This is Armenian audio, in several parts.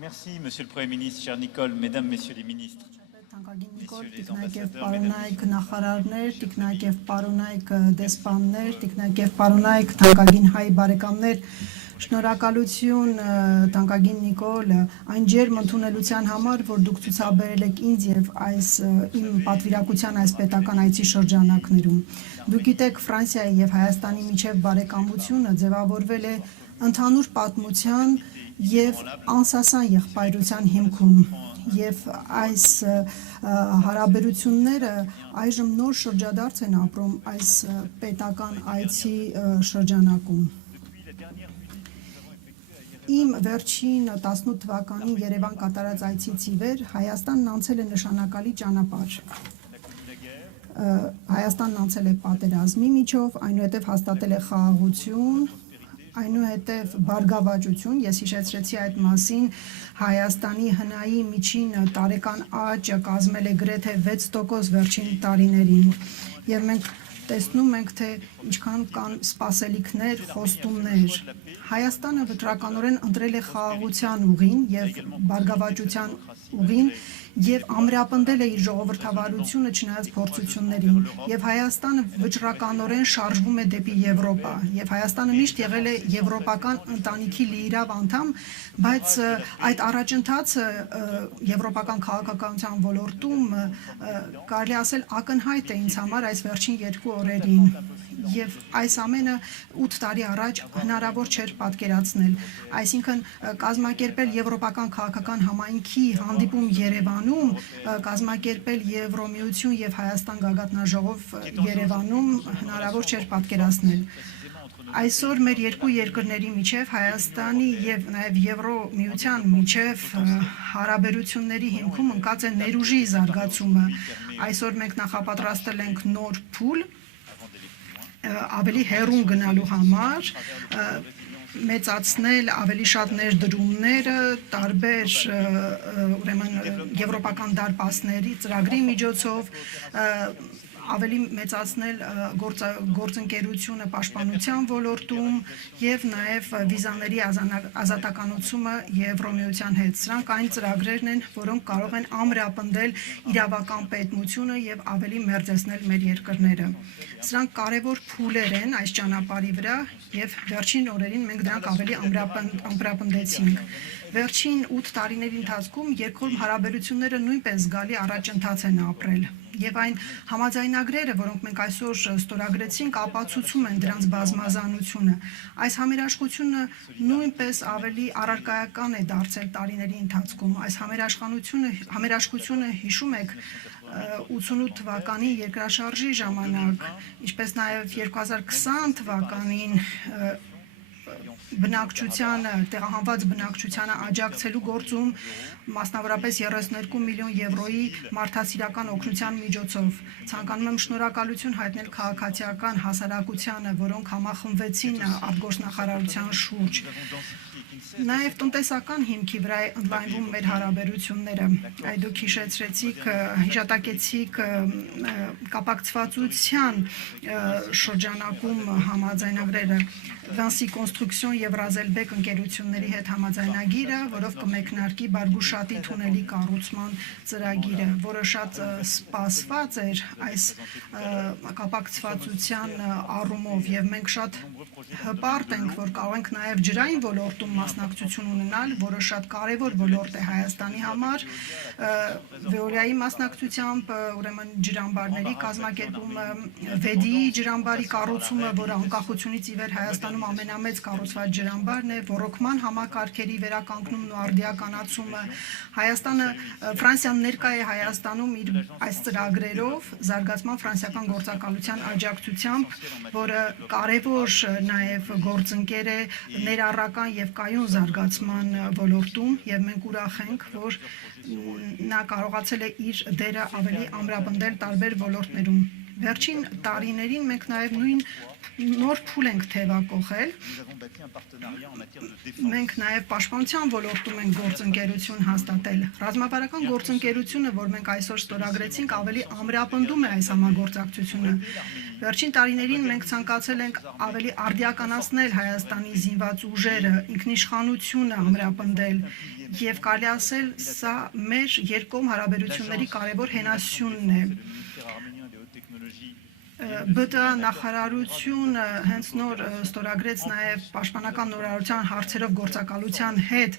Merci, Monsieur le Premier ministre, cher Nicole, Mesdames, Messieurs les ministres. Թանկագին Նիկոլ, տիկնայք եւ պարոնայք նախարարներ, տիկնայք եւ պարոնայք դեսպաններ, տիկնայք եւ պարոնայք թանկագին հայ բարեկամներ, շնորհակալություն թանկագին Նիկոլ, այն ջերմ ընդունելության համար, որ դուք ցուցաբերել եք ինձ եւ այս իմ պատվիրակության այս պետական այցի շրջանակներում։ Դուք գիտեք, Ֆրանսիայի եւ Հայաստանի միջև բարեկամությունը ձևավորվել է ընդհանուր պատմության եւ անսասան եղբայրության հիմքում եւ այս հարաբերությունները այժմ նոր շրջադարձ են ապրում այս պետական այցի շրջանակում։ Իմ վերջին 18 թվականին Երևան կատարած այցից ի վեր Հայաստանն անցել է նշանակալի ճանապարհ։ Հայաստանն անցել է պատերազմի միջով, այնուհետև հաստատել է խաղաղություն, այնուհետև բարգավաճություն, ես հիշեցրեցի այդ մասին, Հայաստանի հնայի միջին տարեկան աճը կազմել է գրեթե 6% վերջին տարիներին, եւ մենք տեսնում ենք, թե ինչքան կան սպասելիքներ, խոստումներ։ Հայաստանը վճռականորեն ընտրել է խաղաղության ուղին եւ բարգավաճության ուղին եւ ամրապնդել է իր ժողովրդավարությունը չնայած փորձություններին եւ Հայաստանը վճռականորեն շարժվում է դեպի Եվրոպա եւ Հայաստանը միշտ եղել է եվրոպական ընտանիքի լիիրավ անդամ, բայց այդ առաջընթացը եվրոպական քաղաքականության ոլորտում կարելի ասել ակնհայտ է ինձ համար այս վերջին 2 օրերին եւ այս ամենը 8 տարի առաջ հնարավոր չէր պատկերացնել, այսինքն կազմակերպել եվրոպական քաղաքական համայնքի հանդիպում Երևանում, կազմակերպել Եվրոմիություն եւ Հայաստան գագաթնաժողով Երևանում հնարավոր չէր պատկերացնել։ Այսօր մեր երկու երկրների միջև Հայաստանի եւ նաեւ Եվրոմիության միջև հարաբերությունների հիմքում ընկած է ներուժի զարգացումը։ Այսօր մենք նախապատրաստել ենք նոր փուլ ավելի հեռուն գնալու համար, մեծացնել ավելի շատ ներդրումները տարբեր ուրեմն եվրոպական դարպասների ծրագրի միջոցով, ավելի մեծացնել գործընկերությունը պաշտպանության ոլորտում եւ նաեւ վիզաների ազատականացումը Եվրոմիության հետ։ Սրանք այն ծրագրերն են, որոնք կարող են ամրապնդել իրավական պետությունը եւ ավելի մերձեցնել մեր երկրները։ Սրանք կարևոր փուլեր են այս ճանապարհի վրա եւ վերջին օրերին մենք դրանք ավելի ամրապնդեցինք։ Վերջին 8 տարիների ընթացքում երկկողմ հարաբերությունները նույնպես զգալի առաջընթաց են ապրել եւ այն համաձայնագրերը, որոնք մենք այսօր ստորագրեցինք, ապացուցում են դրանց բազմազանությունը։ Այս համերաշխությունը նույնպես ավելի առարկայական է դարձել տարիների ընթացքում։ Այս համերաշխությունը հիշում եք 88 թվականի երկրաշարժի ժամանակ, ինչպես նաեւ 2020 թվականին բնակչությանը, տեղահանված բնակչությանը աջակցելու գործում մասնավորապես 32 միլիոն եվրոյի մարդասիրական օգնության միջոցով։ Ցանկանում եմ շնորհակալություն հայտնել քաղաքացիական հասարակությանը, որոնք համախմբվեցին արտգործնախարարության շուրջ։ Նաև տնտեսական հիմքի վրա է ընդլայնվում մեր հարաբերությունները։ Այդ դուք հիշատակեցիք կապակցվածության շրջանակում համաձայնագրերը Վանսի կոնստրուկցիոն եւ Ռազելբեկ ընկերությունների հետ համաձայնագիրը, որով կմեկնարկի Բարգուշատի թունելի կառուցման ծրագիրը, որը շատ սպասված էր այս կապակցվածության առումով եւ մենք շատ հպարտ ենք, որ կարող ենք նաեւ ջրային ոլորտում մասնակցություն ունենալ, որը շատ կարեւոր ոլորտ է Հայաստանի համար, Վեոլիայի մասնակցությամբ, ուրեմն ջրամբարների կազմակերպումը, Վեդիի ջրամբարի կառուցումը, որը անկախությունից ի վեր Հայաստանում ամենամեծ կառուցված ջրամբարն է, ռոռոկման համակարգերի վերականգնումն ու արդիականացումը։ Հայաստանը, Ֆրանսիան ներկա է Հայաստանում իր այս ծրագրերով, զարգացման ֆրանսիական գործակալության աջակցությամբ, որը կարևոր նաև գործընկեր է ներառական եւ կայուն զարգացման ոլորտում եւ մենք ուրախ ենք, որ նա կարողացել է իր դերը ավելի ամրապնդել տարբեր ոլորտներում։ Վերջին տարիներին մենք նաև նոր փուլ ենք թևակողել։ Մենք նաև պաշտպանության ոլորտում ենք գործընկերություն հաստատել։ Ռազմավարական գործընկերությունը, որ մենք այսօր ստորագրեցինք, ավելի ամրապնդում է այս համագործակցությունը։ Վերջին տարիներին մենք ցանկացել ենք ավելի արդիականացնել Հայաստանի զինված ուժերը, ինքնիշխանությունը ամրապնդել Եվ կարելի ասել, սա մեր երկկողմ հարաբերությունների կարևոր հենասյունն է։ ԲՏԱ նախարարությունը հենց նոր ստորագրեց նաև պաշտպանական նորարարության հարցերով գործակալության հետ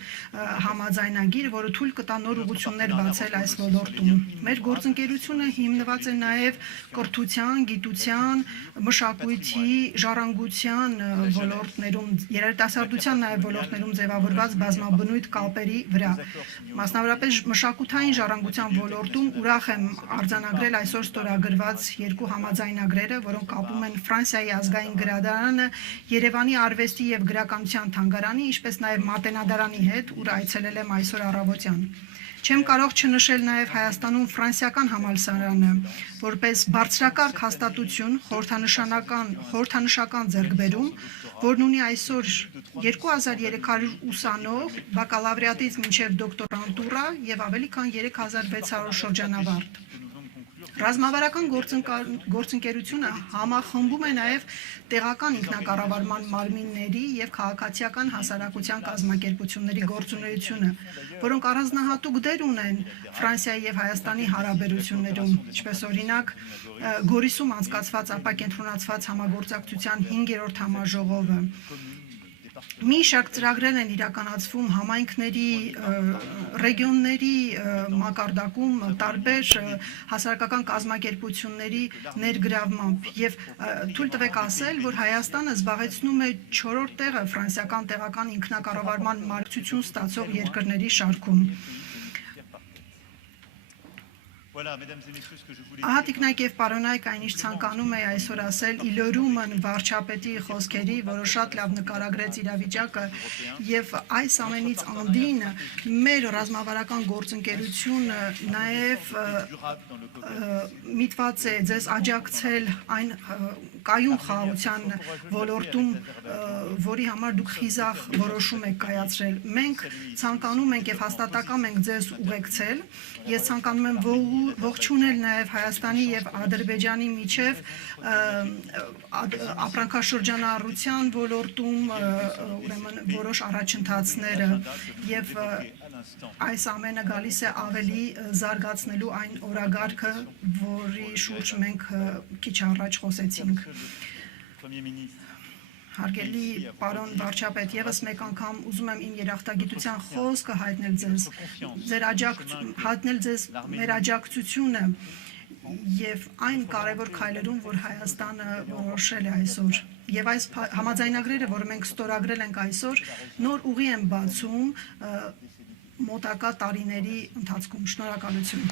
համաձայնագիր, որը թույլ կտա նոր ուղղություններ բացել այս ոլորտում։ Մեր գործընկերությունը հիմնված է նաև կրթության, գիտության, մշակույթի, ժառանգության ոլորտներում, երիտասարդության նաև ոլորտներում ձևավորված բազմաբնույթ կապերի վրա։ Մասնավորապես մշակութային ժառանգության ոլորտում ուրախ եմ արձանագրել այսօր ստորագրված երկու համաձայնագրեր, որոնք կապում են Ֆրանսիայի ազգային գրադարանը, Երևանի արվեստի եւ գրականության թանգարանի, ինչպես նաեւ Մատենադարանի հետ, ուր այցելել եմ այսօր առավոտյան։ Չեմ կարող չնշել նաև Հայաստանում ֆրանսիական համալսարանը, որպես բարձրակարգ հաստատություն խորհրդանշական ձեռքբերում, որն ունի այսօր 2300 ուսանող, բակալավրիատից մինչև դոկտորանտուրա եւ ավելի քան 3600 շրջանավարտ։ Ռազմավարական գործընկերությունը համախմբում է նաև տեղական ինքնակառավարման մարմինների եւ քաղաքացիական հասարակության կազմակերպությունների գործունեությունը, որոնք առանձնահատուկ դեր ունեն Ֆրանսիայի եւ Հայաստանի հարաբերություններում, ինչպես օրինակ Գորիսում անցկացված ապակենտրոնացված համագործակցության 5-րդ համաժողովը։ Մի շարք ծրագրեր են իրականացվում համայնքների, ռեգիոնների մակարդակում տարբեր հասարակական կազմակերպությունների ներգրավմամբ եւ թույլ տվեք ասել, որ Հայաստանը զբաղեցնում է 4-րդ տեղը ֆրանսիական տեղական ինքնակառավարման մարգարեություն ստացող երկրների շարքում։ Ահա տիկնայք եւ պարոնայք, այնինչ ցանկանում էի այսօր ասել Իլորումն վարչապետի խոսքերի, որը շատ լավ նկարագրեց իրավիճակը եւ այս ամենից անդին մեր ռազմավարական գործընկերությունը նաեւ միտված է ձեզ աջակցել այն կայուն խաղաղության ողջում, որի համար դուք խիզախ որոշում եք կայացրել։ Մենք ցանկանում ենք եւ հաստատակամ ենք ձեզ ուղեկցել։ Ես ցանկանում եմ ողջունել նաև Հայաստանի եւ Ադրբեջանի միջև ապրանքաշրջանառության ոլորտում ուրեմն որոշ առաջընթացները եւ այս ամենը գալիս է ավելի զարգացնելու այն օրագարկը, որի շուրջ մենք քիչ առաջ խոսեցինք։ Հարգելի պարոն վարչապետ, եւս մեկ անգամ ուզում եմ իմ երախտագիտության խոսքը հայտնել ձեզ մեր աջակցությունը եւ այն կարևոր քայլերում, որ Հայաստանը որոշել է այսօր։ Եվ այս համաձայնագրերը, որը մենք ստորագրել ենք այսօր, նոր ուղի են բացում մոտակա տարիների ընթացքում։ Շնորհակալություն։